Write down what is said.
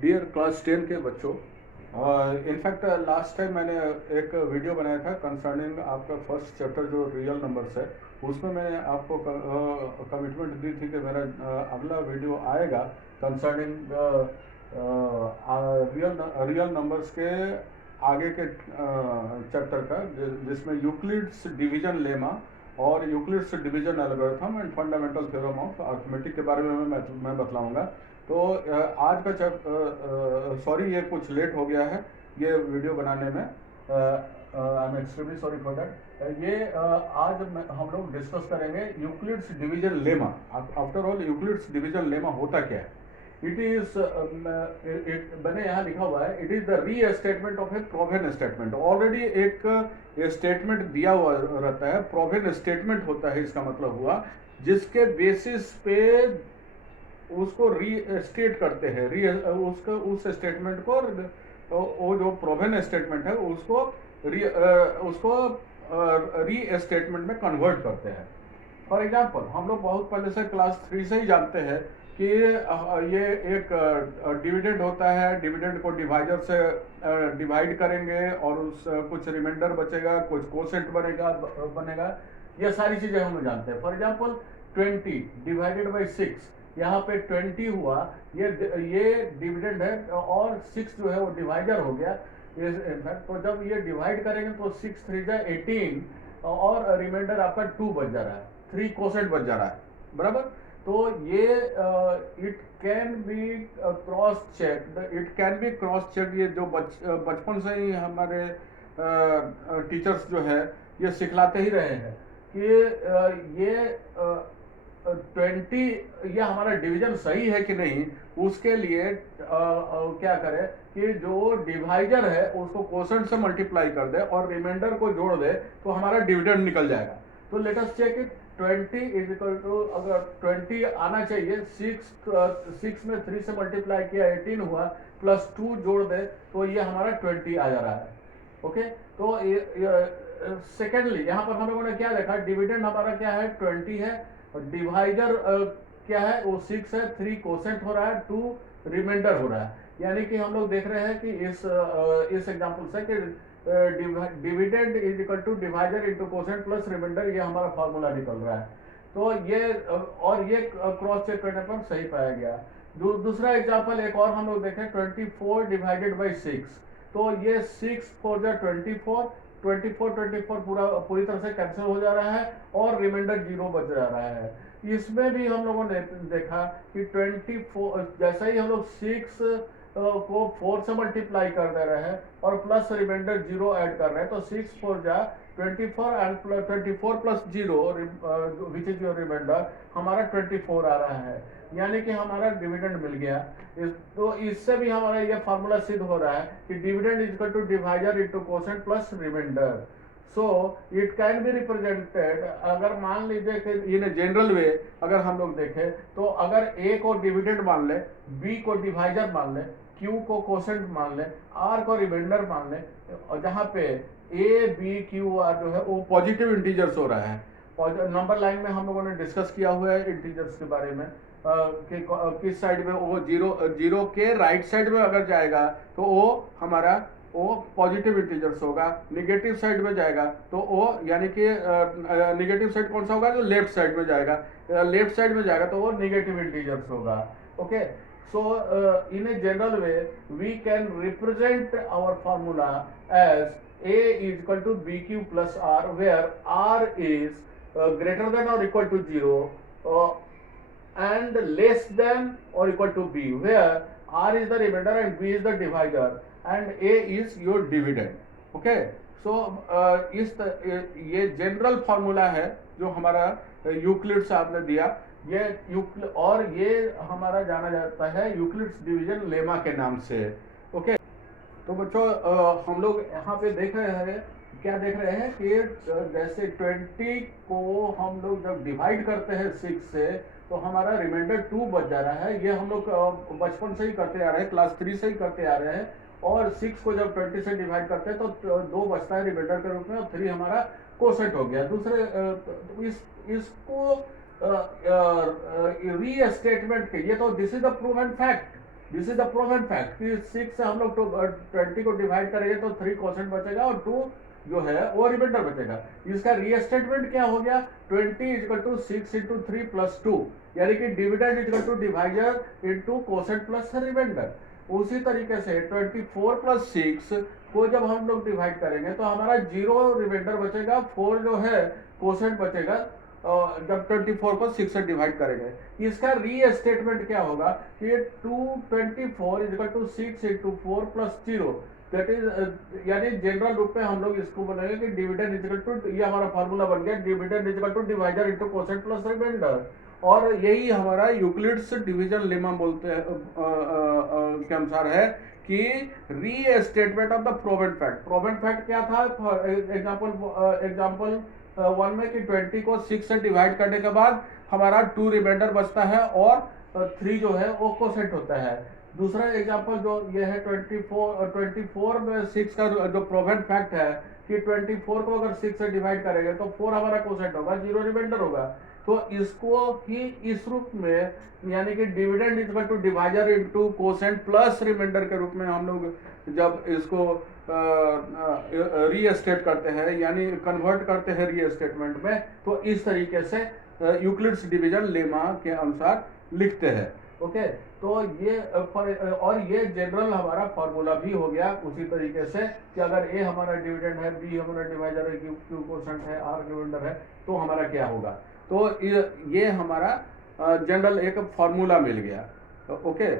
Dear class 10 के बच्चों, in fact last time मैंने एक वीडियो बनाया था कंसर्निंग आपका फर्स्ट चैप्टर जो रियल नंबर्स है। उसमें मैंने आपको कमिटमेंट दी थी कि मेरा अगला वीडियो आएगा कंसर्निंग रियल नंबर्स के आगे के चैप्टर का, जिसमें यूक्लिड्स डिवीजन लेमा और Euclid's division algorithm and fundamental theorem of arithmetic के बारे में मैं बतलाऊंगा। तो आज का सॉरी, ये कुछ लेट हो गया है ये वीडियो बनाने में। I am extremely sorry for that. ये आज हम लोग डिस्कस करेंगे Euclid's division lemma. After all Euclid's division lemma होता क्या है? इट इज मैंने यहाँ लिखा हुआ है, इट इज द री statement of A proven statement. Already एक स्टेटमेंट दिया हुआ रहता है, प्रोवेन स्टेटमेंट होता है, इसका मतलब हुआ जिसके बेसिस पे उसको रीस्टेट करते हैं, उसको उस स्टेटमेंट को, वो जो प्रोवेन स्टेटमेंट है उसको री स्टेटमेंट में कन्वर्ट करते हैं। फॉर एग्जाम्पल, हम लोग बहुत पहले से क्लास 3 से ही जानते हैं कि ये एक डिविडेंड होता है। डिविडेंड को डिवाइडर से डिवाइड करेंगे और उस कुछ रिमाइंडर बचेगा, कुछ कोसेंट बनेगा। ये सारी चीजें हम लोग जानते हैं। फॉर एग्जाम्पल 20 डिवाइडेड बाई 6, यहाँ पे 20 हुआ, ये डिविडेंड है और 6 जो है वो डिवाइडर हो गया। इनफैक्ट तो जब ये डिवाइड करेंगे तो 6 3 जा 18 और रिमाइंडर आपका 2 बच जा रहा है, 3 कोसेंट बच जा रहा है, बराबर। तो ये it can be cross check, ये जो बचपन से ही हमारे टीचर्स जो है ये सिखलाते ही रहे हैं कि ये 20 ये हमारा डिवीजन सही है कि नहीं, उसके लिए क्या करें कि जो डिवाइजर है उसको कोसेंट से मल्टीप्लाई कर दे और रिमाइंडर को जोड़ दे तो हमारा डिविडेंड निकल जाएगा। तो let us check it. 20 is equal to, अगर 20 आना चाहिए, 6 में 3 से मल्टीप्लाई किया 18 हुआ, प्लस 2 जोड़ दे तो ये हमारा 20 आ जा रहा है। ओके, तो सेकेंडली यहाँ पर हम लोगों ने क्या देखा, डिविडेंड हमारा क्या है, 20 है, और डिवाइजर क्या है, वो 6 है, 3 कोसेंट हो रहा है, 2 रिमाइंडर हो रहा है। यानी कि हम लोग देख रहे हैं कि इस एग्जांपल से कि dividend is equal to divisor into quotient plus remainder, ये हमारा फॉर्मूला निकल रहा है। तो ये और ये क्रॉस चेक करने पर सही पाया गया। दूसरा एग्जांपल एक और हम लोग देखें, 24 डिवाइडेड बाई 6। तो ये 6 4 जा 24, 24 पूरी तरह से कैंसिल हो जा रहा है और रिमाइंडर 0 बच जा रहा है। इसमें भी हम लोगों ने देखा कि 24 जैसा ही हम लोग 6 को 4 से मल्टीप्लाई कर दे रहे हैं और प्लस रिमाइंडर 0 ऐड कर रहे हैं, तो 6 4 जा 24 and 24 plus 0 which is your remainder, हमारा 24 आ रहा है। यानी कि हमारा डिविडेंड मिल गया। तो इससे भी हमारा ये फार्मूला सिद्ध हो रहा है कि dividend is equal to divisor into quotient plus remainder. So it can be represented, अगर मान लीजिए कि इन जनरल वे अगर हम लोग देखें तो अगर ए को डिविडेंड मान ले, बी को डिवाइजर मान ले, क्यू को कोसेंट मान ले, आर को रिमाइंडर मान ले, और जहां पे ए बी क्यू आर जो है वो पॉजिटिव इंटीजर्स हो रहा है। नंबर लाइन में हम लोगों ने डिस्कस किया हुआ है इंटीजर्स के बारे में कि किस साइड में वो जीरो के राइट साइड में अगर जाएगा तो वो हमारा वो पॉजिटिव इंटीजर्स होगा, निगेटिव साइड में जाएगा तो वो यानी कि निगेटिव साइड कौन सा होगा, जो लेफ्ट साइड में जाएगा, लेफ्ट साइड में जाएगा तो वो निगेटिव इंटीजर्स होगा। Okay, so in a general way we can represent our formula as a is equal to bq plus r, where r is greater than or equal to 0 and less than or equal to b, where r is the remainder and b is the divisor and a is your dividend. okay, so ये general formula है जो हमारा Euclid से आपने दिया। ये और ये हमारा जाना जाता है यूक्लिड्स डिवीजन लेमा के नाम से। ओके, तो बच्चों हम लोग यहाँ पे देख रहे हैं, क्या देख रहे हैं कि जैसे 20 को हम लोग जब डिवाइड करते हैं 6 से तो हमारा रिमाइंडर 2 बच जा रहा है। ये हम लोग बचपन से ही करते आ रहे हैं, क्लास 3 से ही करते आ रहे हैं। और 6 को जब 20 से डिवाइड करते हैं तो 2 बचता है रिमाइंडर के रूप में और 3 हमारा कोसेंट हो गया। दूसरे इसको री स्टेटमेंट के, ये तो this is the proven fact, this is the proven fact कि 6 से हम लोग 20 को डिवाइड करेंगे तो 3 क्वोशंट बचेगा और 2 जो है वो रिमाइंडर बचेगा। इसका रीस्टेटमेंट क्या हो गया, 20 इक्वल टू 6 इंटू 3 प्लस 2, यानी कि dividend equal to divisor into quotient plus remainder. उसी तरीके से 24 प्लस 6 को जब हम लोग डिवाइड करेंगे तो हमारा 0 रिमाइंडर बचेगा, 4 जो है क्वोशंट बचेगा जब 24 को 6 से डिवाइड करेंगे। इसका रीस्टेटमेंट क्या होगा कि 224 is equal to 6 into 4 plus 0, that is यानी जनरल रूप में हम लोग इसको बोलेंगे कि डिविडेंड इज इक्वल टू, ये हमारा फार्मूला बन गया, dividend is equal to divisor into quotient plus remainder. और यही हमारा यूक्लिड्स डिवीजन लेमा बोलते हैं के अनुसार है कि restatement of the प्रोवेंट fact. प्रोवेंट fact क्या था, एग्जांपल 1 में कि 20 को 6 से डिवाइड करने के बाद हमारा 2 रिमाइंडर बचता है और 3 जो है वो क्वोशंट होता है। दूसरा एग्जांपल जो ये है 24 में 6 का जो प्रोवेंट फैक्ट है कि 24 को अगर 6 से डिवाइड करेंगे तो 4 हमारा क्वोशंट होगा, 0 रिमाइंडर होगा। तो इसको ही इस रूप में, यानी कि dividend is equal to divisor into quotient plus remainder के रूप में हम लोग जब इसको रीस्टेट करते हैं यानी कन्वर्ट करते हैं रीस्टेटमेंट में, तो इस तरीके से यूक्लिड्स डिवीजन लेमा के अनुसार लिखते हैं। ओके, तो ये और ये जनरल हमारा फार्मूला भी हो गया उसी तरीके से कि अगर ए हमारा डिविडेंड है, बी हमारा डिवाइजर है, क्यू क्वोशंट है, आर रिमाइंडर है, तो हमारा क्या होगा। तो ये हमारा जनरल एक फार्मूला मिल गया। ओके।